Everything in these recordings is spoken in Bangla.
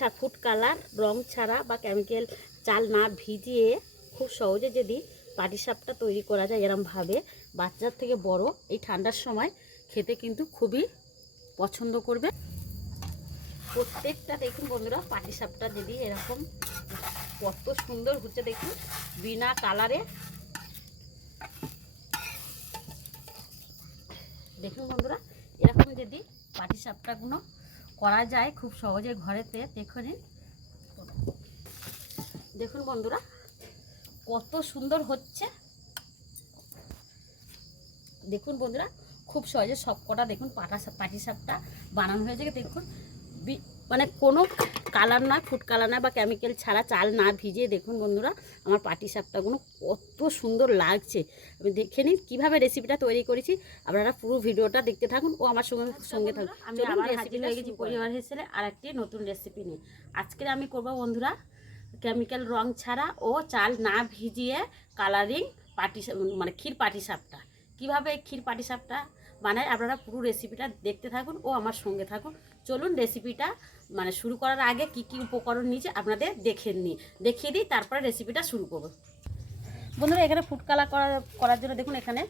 ছাড়া ফুড কালার রং ছাড়া বা কেমিক্যাল চাল না ভিজিয়ে খুব সহজে যদি পাটিসাপটা তৈরি করা যায় এরমভাবে, বাচ্চার থেকে বড়, এই ঠান্ডার সময় খেতে কিন্তু খুবই পছন্দ করবে। প্রত্যেকটা দেখুন বন্ধুরা পাটিসাপটা যদি এরকম কত সুন্দর হচ্ছে দেখুন, বিনা কালারে দেখুন বন্ধুরা, এরকম যদি পাটিসাপটাগুলো করা যায় খুব সহজে ঘরেতে, দেখুন দেখুন বন্ধুরা, কত সুন্দর হচ্ছে। দেখুন বন্ধুরা, খুব সহজে সব কটা দেখুন পাটা পাটি সাপটা বানানো হয়েছে দেখুন মানে কোনো কালার নয় ফুড কালার নয় বা কেমিক্যাল ছাড়া চাল না ভিজিয়ে দেখুন বন্ধুরা আমার পাটি সাপটাগুলো কত সুন্দর লাগছে। আমি দেখে নিন কীভাবে রেসিপিটা তৈরি করেছি। আপনারা পুরো ভিডিওটা দেখতে থাকুন ও আমার সঙ্গে সঙ্গে থাকুন। আমি রেসিপিটা হাজির হয়ে গেছি পরিবার হিসেবে আর একটি নতুন রেসিপি নিয়ে। আজকে আমি করব বন্ধুরা কেমিক্যাল রং ছাড়া ও চাল না ভিজিয়ে কালারিং পাটি মানে ক্ষীর পাটি সাপটা কীভাবে এই ক্ষীর পাটি সাপটা বানায় আপনারা পুরো রেসিপিটা দেখতে থাকুন ও আমার সঙ্গে থাকুন। চলুন রেসিপিটা মানে শুরু করার আগে কি কি উপকরণ নিয়েছে আপনাদের দেখে নিই। দেখিয়ে দিই, তারপরে রেসিপিটা শুরু করব। বন্ধুরা, এখানে ফুড কালার করার করার জন্য দেখুন এখানে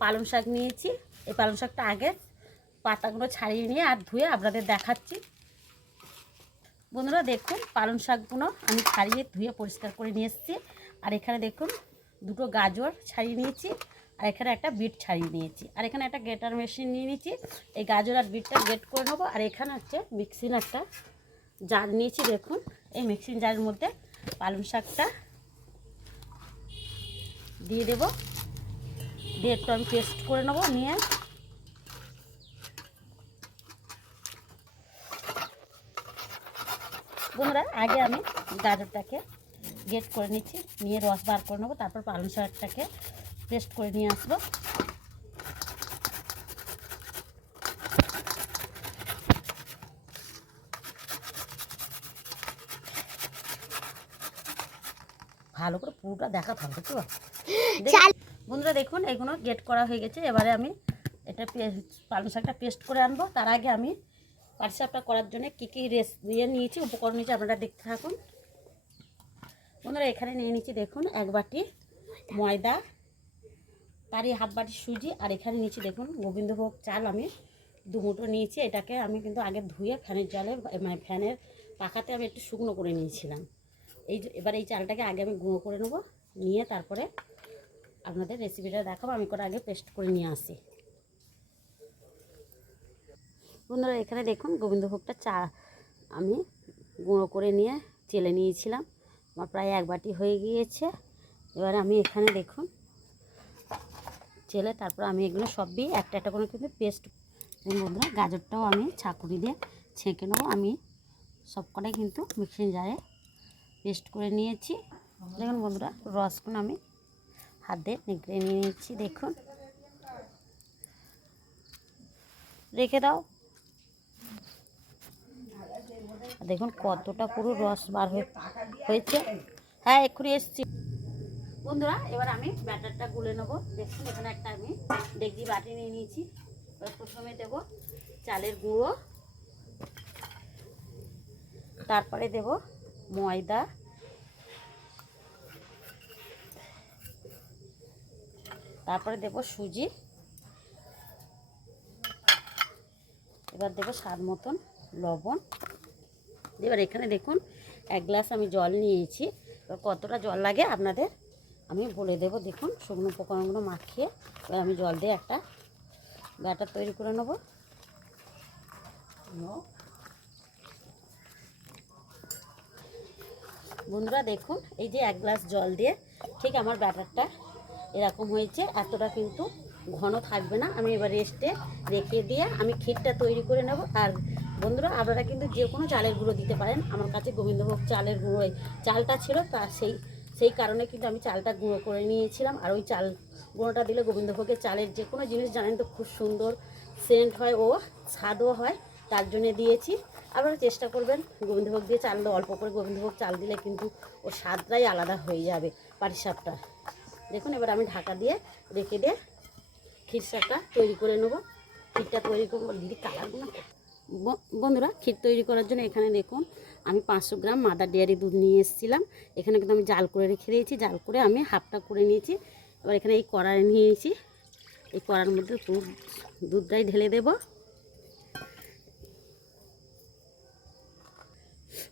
পালং শাক নিয়েছি। এই পালং শাকটা আগে পাতাগুলো ছাড়িয়ে নিয়ে আর ধুয়ে আপনাদের দেখাচ্ছি। বন্ধুরা, দেখুন পালং শাকগুলো আমি ছাড়িয়ে ধুয়ে পরিষ্কার করে নিয়ে এসেছি। আর এখানে দেখুন দুটো গাজর ছাড়িয়ে নিয়েছি। আর এখানে একটা বিট ছাড়িয়ে নিয়েছি। আর এখানে একটা গেটার মেশিন নিয়ে নিয়েছি। এই গাজর আর বিটটা গেট করে নেব। আর এখানে হচ্ছে মিক্সিং একটা জার নিয়েছি, দেখুন। এই মিক্সিং জারের মধ্যে পালং শাকটা দিয়ে দেব। দিয়ে একটু আমি পেস্ট করে নেব নিয়ে। বন্ধুরা, আগে আমি গাজরটাকে গেট করে নিচ্ছি, নিয়ে রস বার করে নেব, তারপর পালং শাকটাকে পেস্ট করে নিয়ে আসব। ভালো করে পুরোটা দেখাতে হবে তো। বন্ধুরা দেখুন এগুলো গেট করা হয়ে গেছে। এবারে আমি এটা পালং শাকটা পেস্ট করে আনব। তার আগে আমি পাটিসাপটা করার জন্য কী কী রেস দিয়ে নিয়েছি উপকরণ নিয়েছি আপনারা দেখতে থাকুন। বন্ধুরা এখানে নিয়ে নিচ্ছি দেখুন এক বাটি ময়দা তারই হাফ বাটি সুজি, আর এখানে নিয়েছি দেখুন গোবিন্দভোগ চাল আমি দু মুঠো নিয়েছি। এটাকে আমি কিন্তু আগে ধুয়ে ফ্যানের জলে মানে ফ্যানের পাখাতে আমি একটু শুকনো করে নিয়েছিলাম। এই এবার এই চালটাকে আগে আমি গুঁড়ো করে নেব, নিয়ে তারপরে আপনাদের রেসিপিটা দেখাবো, আমি করে আগে পেস্ট করে নিয়ে আসি। বন্ধুরা, এখানে দেখুন গোবিন্দভোগটা চা আমি গুঁড়ো করে নিয়ে চেলে নিয়েছিলাম। আমার প্রায় এক বাটি হয়ে গিয়েছে। এবার আমি এখানে দেখুন চেলে তারপর আমি এগুলো সবই একটা একটা করে কিন্তু পেস্ট বন্ধুরা, গাজরটাও আমি ছাকুরি দিয়ে ছেঁকে নেব। আমি সব কটাই কিন্তু মিক্সিং জারে পেস্ট করে নিয়েছি। দেখুন বন্ধুরা, রসগুলো আমি হাত দিয়ে নিয়ে নিচ্ছি দেখুন। রেখে দাও। দেখুন কতটা পুরো রস বার হয়ে, হয়েছে। হ্যাঁ এক্ষুনি এসছি। বন্ধুরা, এবার আমি ব্যাটারটা গুলে নেব। দেখুন, এখানে একটা আমি ডেগজি বাটি নিয়ে নিয়েছি। এবার প্রথমে দেব চালের গুঁড়ো। তারপরে দেব ময়দা। তারপরে দেব সুজি। এবার দেবো স্বাদ মতন লবণ। এবার এখানে দেখুন, এক গ্লাস আমি জল নিয়েছি। কতটা জল লাগে আপনাদের আমি বলে দেবো, দেখুন, শুকনো উপকরণগুলো মাখিয়ে এবার আমি জল দিয়ে একটা ব্যাটার তৈরি করে নেব। বন্ধুরা, দেখুন, এই যে এক গ্লাস জল দিয়ে ঠিক আমার ব্যাটারটা এরকম হয়েছে, এতটা কিন্তু ঘন থাকবে না। আমি এবার রেস্টে রেখে দিয়ে আমি ক্ষীরটা তৈরি করে নেব। আর বন্ধুরা, আপনারা কিন্তু যে কোনো চালের গুঁড়ো দিতে পারেন। আমার কাছে গোবিন্দভোগ চালের গুঁড়ো চালটা ছিল, তা সেই সেই কারণে কিন্তু আমি চালটা গুঁড়ো করে নিয়েছিলাম। আর ওই চাল গুঁড়োটা দিলে গোবিন্দভোগের চালের যে কোনো জিনিস জানেন তো খুব সুন্দর সেন্ট হয় ও স্বাদও হয়, তার জন্য দিয়েছি। আপনারা চেষ্টা করবেন গোবিন্দভোগ দিয়ে চাল অল্প করে গোবিন্দভোগ চাল দিলে কিন্তু ওর স্বাদটাই আলাদা হয়ে যাবে পাটিসাপটা দেখুন, এবার আমি ঢাকা দিয়ে রেখে দিয়ে ক্ষীরসাটা তৈরি করে নেব। ক্ষীরটা তৈরি করব। দিদি কালারগুলো বন্ধুরা, ক্ষীর তৈরি করার জন্য এখানে দেখুন আমি পাঁচশো গ্রাম মাদার ডেয়ারি দুধ নিয়ে এসেছিলাম। এখানে কিন্তু আমি জাল করে রেখে দিয়েছি, জাল করে আমি হাফটা করে নিয়েছি। এবার এখানে এই কড়াই নিয়েছি। এই কড়ার মধ্যে দুধ দুধটাই ঢেলে দেব।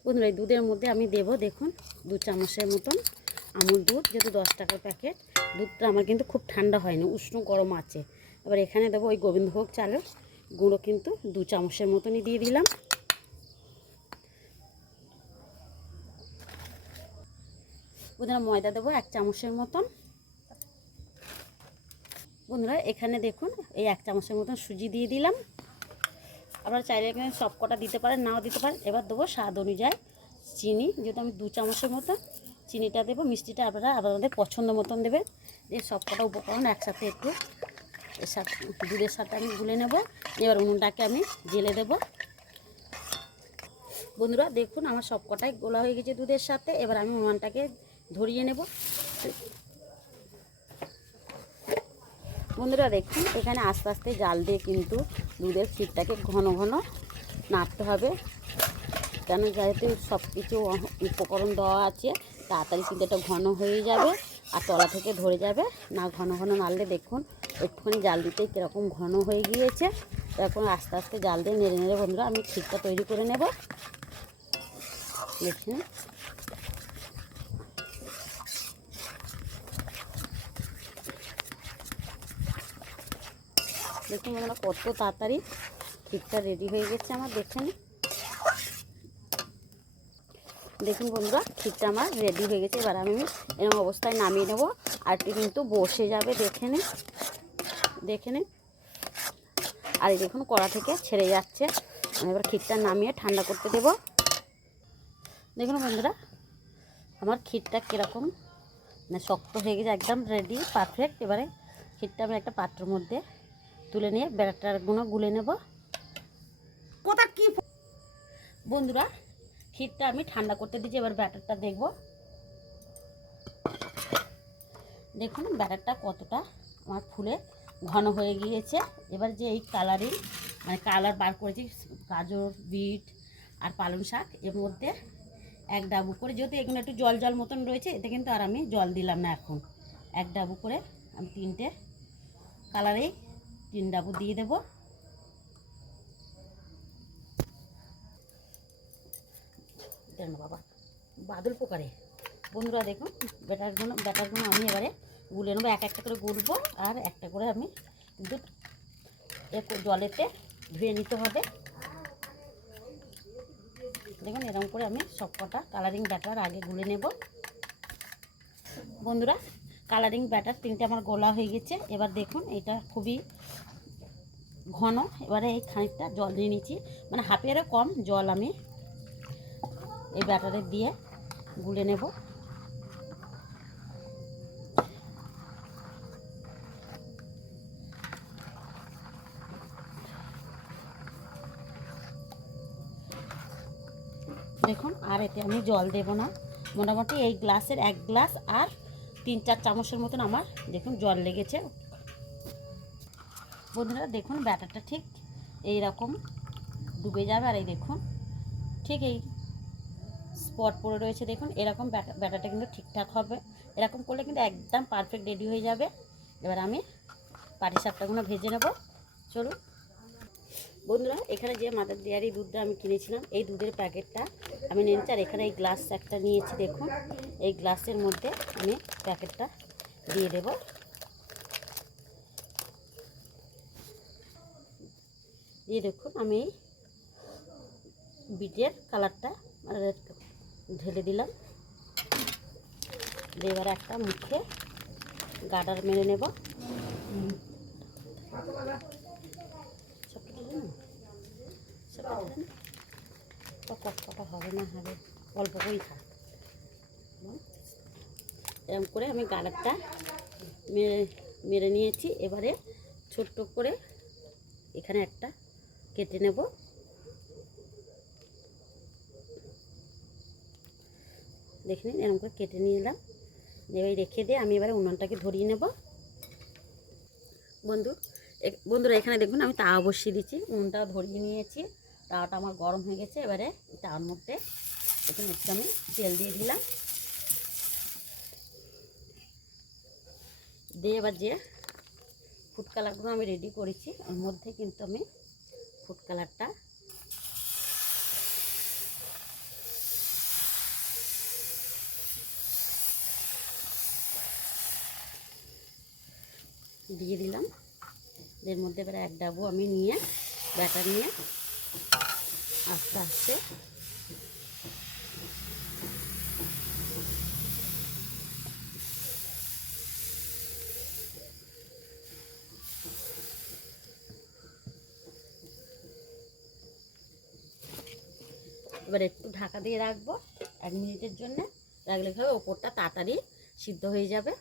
বন্ধুরা, এই দুধের মধ্যে আমি দেব, দেখুন, দু চামচের মতন আমুল দুধ, যেহেতু দশ টাকার প্যাকেট। দুধটা আমার কিন্তু খুব ঠান্ডা হয়নি, উষ্ণ গরম আছে। এবার এখানে দেবো ওই গোবিন্দভোগ চালের গুঁড়ো কিন্তু দু চামচের মতনই দিয়ে দিলাম। বন্ধুরা ময়দা দেবো এক চামচের মতন। বন্ধুরা, এখানে দেখুন, এই এক চামচের মতন সুজি দিয়ে দিলাম। আপনারা চাইলে এখানে সব কটা দিতে পারেন, নাও দিতে পারেন। এবার দেবো স্বাদ অনুযায়ী চিনি, যেহেতু আমি দু চামচের মতন চিনিটা দেবো, মিষ্টিটা আপনারা আপনাদের পছন্দ মতন দেবেন। দিয়ে সব কটা উপকরণ একসাথে একটু এর সাথে, দুধের সাথে আমি গুলে নেব। এবার উনুনটাকে আমি জেলে দেব। বন্ধুরা, দেখুন, আমার সব কটাই গোলা হয়ে গেছে দুধের সাথে। এবার আমি উনুনটাকে ধরিয়ে নেব। বন্ধুরা দেখুন, এখানে আস্তে আস্তে জাল দিয়ে কিন্তু দুধের ক্ষীরটাকে ঘন ঘন নাড়তে হবে। কেন যেহেতু সব কিছু উপকরণ দেওয়া আছে, তাড়াতাড়ি কিন্তু এটা ঘন হয়ে যাবে আর তলা থেকে ধরে যাবে। না, ঘন ঘন নাড়লে দেখুন, একটুখানি জাল দিতেই কীরকম ঘন হয়ে গিয়েছে। এখন আস্তে আস্তে জাল দিয়ে নেড়ে নেড়ে বন্ধুরা আমি ক্ষীরটা তৈরি করে নেব। দেখুন। দেখুন আমরা কত তাড়াতাড়ি ক্ষীরটা রেডি হয়ে গেছে আমার দেখেন দেখুন বন্ধুরা ক্ষীরটা আমার রেডি হয়ে গেছে। এবার আমি এরকম অবস্থায় নামিয়ে নেব, আর কিন্তু বসে যাবে, দেখে নিন। দেখে নিন। আর এই দেখুন, কড়া থেকে ছেড়ে যাচ্ছে। আমি এবার ক্ষীরটা নামিয়ে ঠান্ডা করতে দেব। দেখুন বন্ধুরা, আমার ক্ষীরটা কীরকম মানে শক্ত হয়ে গেছে, একদম রেডি পারফেক্ট এবারে ক্ষীরটা আমি একটা পাত্রের মধ্যে তুলে নিয়ে ব্যাটারগুলো গুলে নেব। কোথা কি বন্ধুরা ক্ষীরটা আমি ঠান্ডা করতে দিয়েছি এবার ব্যাটারটা দেখব। দেখুন ব্যাটারটা কতটা আমার ফুলে ঘন হয়ে গিয়েছে। এবার যে এই কালারিং মানে কালার বার করেছি গাজর বিট আর পালং শাক এর মধ্যে এক ডাবু করে যেহেতু এখানে একটু জল জল মতন রয়েছে এতে কিন্তু আর আমি জল দিলাম না এখন। এক ডাবু করে আমি তিনটে কালারেই তিন ডাবু দিয়ে দেবো। দেন বাবা, বাদল পোকারে। বন্ধুরা দেখুন ব্যাটারগুলো ব্যাটারগুলো আমি এবারে গুলে নেব, এক একটা করে গুলবো আর একটা করে আমি কিন্তু জলেতে ধুয়ে নিতে হবে। দেখুন, এরকম করে আমি সব কটা কালারিং ব্যাটার আগে গুলে নেব। বন্ধুরা কালারিং ব্যাটার তিনটে আমার গোলা হয়ে গেছে। এবার দেখুন, এটা খুবই ঘন। এবারে এই খানিকটা জল দিয়ে নিচ্ছি। মানে হাফেরও কম জল আমি এই ব্যাটারে দিয়ে গুলে নেব। দেখুন, আর এতে আমি জল দেব না। মোটামুটি এই গ্লাসের এক গ্লাস আর তিন চার চামচের মতন আমার দেখুন জল লেগেছে। বন্ধুরা, দেখুন ব্যাটারটা ঠিক এই রকম ডুবে যাবে আর এই দেখুন ঠিক এই স্পট পড়ে রয়েছে। দেখুন এরকম ব্যাটা, ব্যাটারটা কিন্তু ঠিকঠাক হবে। এরকম করলে কিন্তু একদম পারফেক্ট রেডি হয়ে যাবে। এবার আমি পাটি সাপটাগুলো ভেজে নেব। চলুন। বন্ধুরা, এখানে যে মাদার ডেয়ারি দুধটা আমি কিনেছিলাম, এই দুধের প্যাকেটটা আমি নিয়েছি, আর এখানে এই গ্লাস একটা নিয়েছি, দেখুন। এই গ্লাসের মধ্যে আমি প্যাকেটটা দিয়ে দেব। দিয়ে দেখুন, আমি বিটের কালারটা ঢেলে দিলাম। এবার একটা মুখে গাডার মেরে নেব সবটা দিলে না? সবটা দিলে না? তো কষ্টটা হবে না হবে অল্প করেই হুম? এরকম করে আমি গাডারটা মেরে মেরে নিয়েছি। এবারে ছোট্ট করে এখানে একটা কেটে নেব। দেখে নিন এরকম করে কেটে নিয়ে এলাম। এবার রেখে দিয়ে আমি এবারে উনুনটাকে ধরিয়ে নেব। বন্ধু বন্ধুরা, এখানে দেখুন, আমি তা অবশ্যই দিচ্ছি। উনুনটা ধরিয়ে নিয়েছি। তাওয়াটা আমার গরম হয়ে গেছে। এবারে তাওয়ার মধ্যে এখানে একটু আমি তেল দিয়ে দিলাম। দিয়ে এবার যে ফুড কালারগুলো আমি রেডি করেছি, ওর মধ্যে কিন্তু আমি ফুড কালারটা দিয়ে দিলাম। এর মধ্যে এবার এক ডাবু আমি নিয়ে, ব্যাটার নিয়ে আস্তে আস্তে এবার একটু ঢাকা দিয়ে রাখব, এক মিনিটের জন্য। রাখলে হবে? ওপরটা তাড়াতাড়ি সিদ্ধ হয়ে যাবে।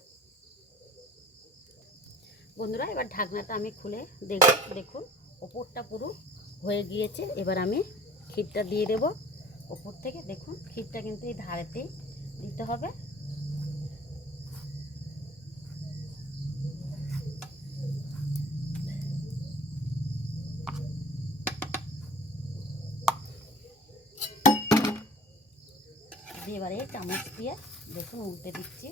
বন্ধুরা, এবার ঢাকনাটা আমি খুলে দেখব দেখুন, ওপরটা পুরো হয়ে গিয়েছে। এবার আমি ক্ষীরটা দিয়ে দেব ওপর থেকে। দেখুন, ক্ষীরটা কিন্তু এই ধারেতেই দিতে হবে। দিয়ে এবারে চামচ দিয়ে দেখুন উল্টে দিচ্ছি।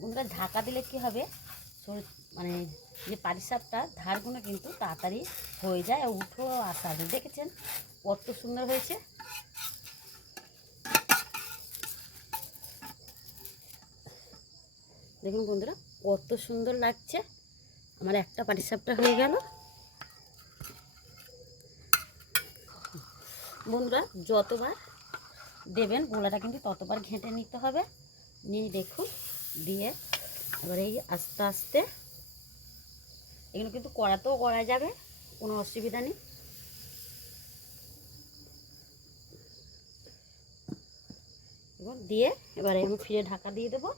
বন্ধুরা, ঢাকা দিলে কি হবে? সরি মানে যে পাটিসাপটা ধারগুলো কিন্তু তাড়াতাড়ি হয়ে যায় উঠো আসা দেখেছেন কত সুন্দর হয়েছে? দেখুন বন্ধুরা, কত সুন্দর লাগছে। আমার একটা পাটিসাপটা হয়ে গেল। বন্ধুরা, যতবার দেবেন, গোলাটা কিন্তু ততবার ঘেঁটে নিতে হবে। নিয়ে দেখুন, দিয়ে এবার এই আস্তে আস্তে এগুলো কিন্তু করাতেও করা যাবে, কোনো অসুবিধা নেই। এবং দিয়ে এবারে আমি ফিরে ঢাকা দিয়ে দেবো।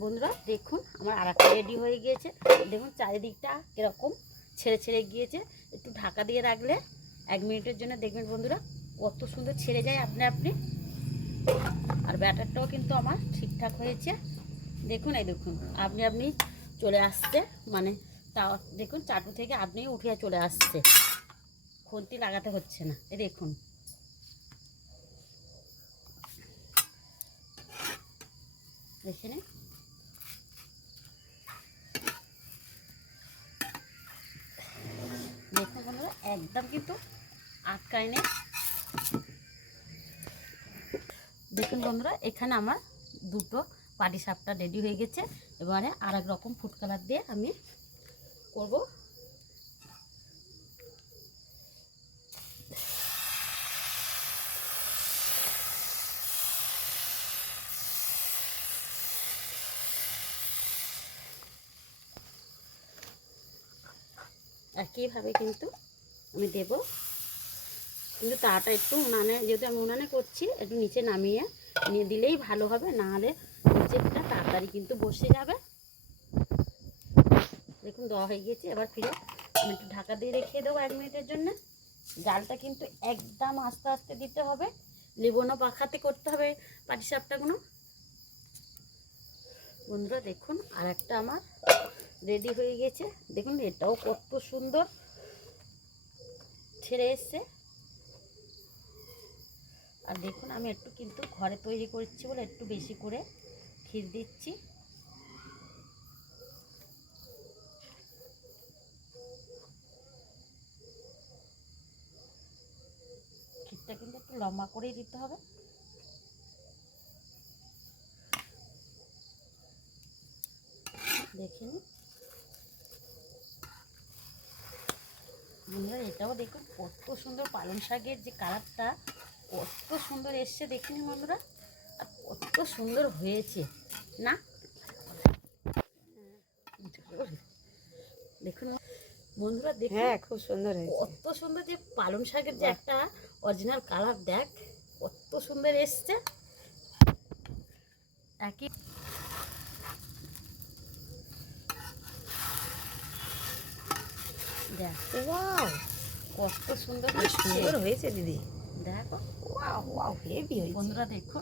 বন্ধুরা, দেখুন, আমার আর রেডি হয়ে গিয়েছে। দেখুন, চারিদিকটা কীরকম ছেড়ে ছেড়ে গিয়েছে। একটু ঢাকা দিয়ে রাখলে এক মিনিটের জন্য দেখবেন বন্ধুরা, কত সুন্দর ছেড়ে যায় আপনি আপনি। আর ব্যাটারটাও কিন্তু আমার ঠিকঠাক হয়েছে। দেখুন, এই দেখুন, আপনি আপনি চলে আসছে মানে তা দেখুন, চাটু থেকে আপনি উঠে চলে আসছে। খুন্তি লাগাতে হচ্ছে না, এই দেখুন। দেখে দেখুন বন্ধুরা, একদম কিন্তু আটকায় নেই দেখুন বন্ধুরা, এখানে আমার দুটো পাটি সাপটা রেডি হয়ে গেছে। এবারে আর এক রকম ফুড কালার দিয়ে আমি করব। একইভাবে কিন্তু আমি দেব। কিন্তু তাটা একটু উনানে, যেহেতু আমি উনানে করছি, একটু নিচে নামিয়ে নিয়ে দিলেই ভালো হবে নাহলে নিচেরটা তাড়াতাড়ি কিন্তু বসে যাবে। দেখুন, দেওয়া হয়ে গিয়েছে। এবার ফিরে আমি একটু ঢাকা দিয়ে রেখে দেবো এক মিনিটের জন্য। জালটা কিন্তু একদম আস্তে আস্তে দিতে হবে। লেবনো পাখাতে করতে হবে পাটিসাপটাগুলো। বন্ধুরা, দেখুন আর একটা আমার রেডি হয়ে গেছে দেখুন, এটাও কত সুন্দর ছেড়ে এসছে। আর দেখুন, আমি একটু কিন্তু ঘরে তৈরি করছি বলে একটু বেশি করে ক্ষীর দিচ্ছি। ক্ষীরটা কিন্তু একটু লম্বা করেই দিতে হবে। দেখে নিন। বন্ধুরা, এটাও দেখুন, কত সুন্দর পালং শাকের যে কালারটা। কত সুন্দর এসছে দেখে নিন বন্ধুরা। আর কত সুন্দর হয়েছে। না? দেখুন বন্ধুরা দেখুন। হ্যাঁ খুব সুন্দর কত সুন্দর যে পালং শাকের যে একটা অরিজিনাল কালার দেখ কত সুন্দর এসছে। একই দেখ কত সুন্দর সুন্দর হয়েছে দিদি। দেখো। ওয়াও ওয়াও হেভি হয়েছে। বন্ধুরা দেখো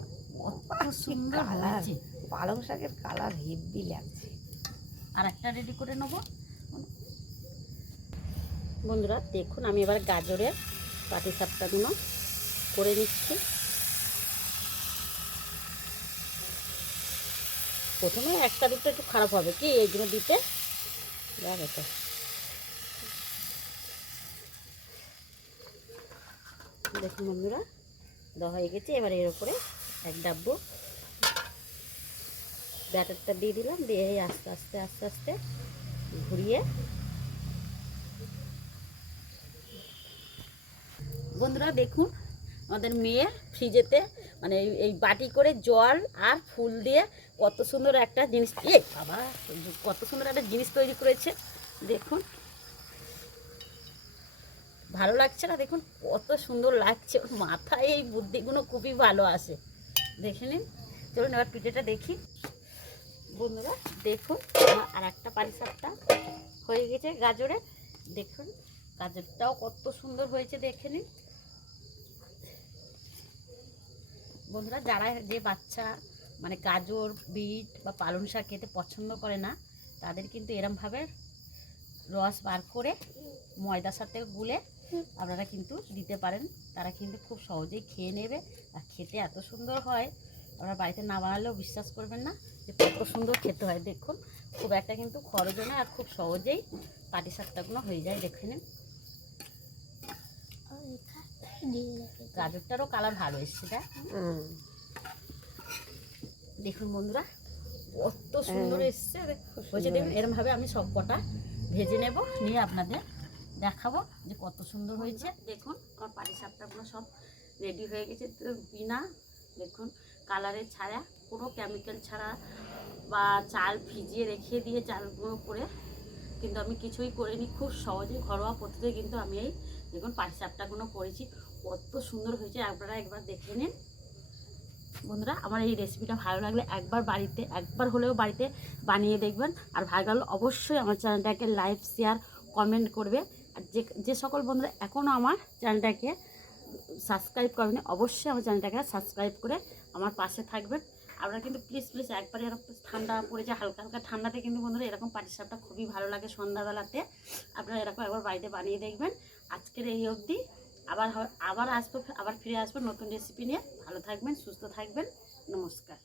কত সুন্দর হয়েছে। পালং শাকের কালার হেভি লাগছে। আর একটা রেডি করে নেব। বন্ধুরা দেখুন আমি এবার গাজরের পাটি সাপটাগুলো করে নিচ্ছি। প্রথমে একটা দুটো একটু খারাপ হবে কি? এইগুলো দিতে। দেখো। দেখুন বন্ধুরা, দেওয়া হয়ে গেছে। এবার এর উপরে এক ডাব্বু ব্যাটারটা দিয়ে দিলাম, দিয়ে এই আস্তে আস্তে আস্তে আস্তে ঘুরিয়ে বন্ধুরা দেখুন, আমাদের মেয়ে ফ্রিজেতে মানে এই- এই বাটি করে জল আর ফুল দিয়ে কত সুন্দর একটা জিনিস এ বাবা, কত সুন্দর একটা জিনিস তৈরি করেছে। দেখুন। ভালো লাগছে না? দেখুন, কত সুন্দর লাগছে। ওর মাথায় এই বুদ্ধিগুলো খুবই ভালো আসে। দেখে নিন। চলুন এবার পিঠেটা দেখি। বন্ধুরা, দেখুন আর একটা পারিসাপটা হয়ে গেছে গাজরের। দেখুন, গাজরটাও কত সুন্দর হয়েছে, দেখে নিন। বন্ধুরা, যারা যে বাচ্চা মানে গাজর, বিট বা পালং শাক খেতে পছন্দ করে না, তাদের কিন্তু এরমভাবে রস বার করে ময়দার সাথে গুলে আপনারা কিন্তু দিতে পারেন। তারা কিন্তু খুব সহজেই খেয়ে নেবে। আর খেতে এত সুন্দর হয় আপনারা বাড়িতে না বানালেও বিশ্বাস করবেন না যে কত সুন্দর খেতে হয়। দেখুন খুব একটা কিন্তু খরচও না আর খুব সহজেই পাটি সাপটাগুলো হয়ে যায় দেখে নিন। গাজরটারও কালার ভালো এসছে দেখ। দেখুন বন্ধুরা কত সুন্দর হ্যাঁ, এসছে খুব দেখুন হয়েছে। এরম ভাবে আমি সব কটা ভেজে নেব নিয়ে আপনাদের দেখাবো যে কত সুন্দর হয়েছে। দেখুন আমার পাটি সাপটাগুলো সব রেডি হয়ে গেছে। তো বিনা দেখুন কালারের ছাড়া কোনো কেমিক্যাল ছাড়া বা চাল ভিজিয়ে রেখে দিয়ে চালগুলো করে কিন্তু আমি কিছুই করিনি খুব সহজে ঘরোয়া পদ্ধতিতে কিন্তু আমি এই দেখুন পাটি সাপটাগুলো করেছি। কত সুন্দর হয়েছে আপনারা একবার দেখে নিন। বন্ধুরা আমার এই রেসিপিটা ভালো লাগলে একবার বাড়িতে একবার হলেও বাড়িতে বানিয়ে দেখবেন। আর ভালো লাগলে অবশ্যই আমার চ্যানেলটাকে লাইক শেয়ার কমেন্ট করবে। আর যে যে সকল বন্ধুরা এখনও আমার চ্যানেলটাকে সাবস্ক্রাইব করবেন অবশ্যই আমার চ্যানেলটাকে সাবস্ক্রাইব করে আমার পাশে থাকবেন। আপনারা কিন্তু প্লিজ প্লিজ একবারে এরকম ঠান্ডা পড়েছে হালকা হালকা ঠান্ডাতে কিন্তু বন্ধুরা এরকম পাটিসাপটা খুবই ভালো লাগে সন্ধ্যাবেলাতে। আপনারা এরকম একবার বাড়িতে বানিয়ে দেখবেন। আজকের এই অবধি আবার আবার আসব, আবার ফিরে আসব নতুন রেসিপি নিয়ে। ভালো থাকবেন, সুস্থ থাকবেন। নমস্কার।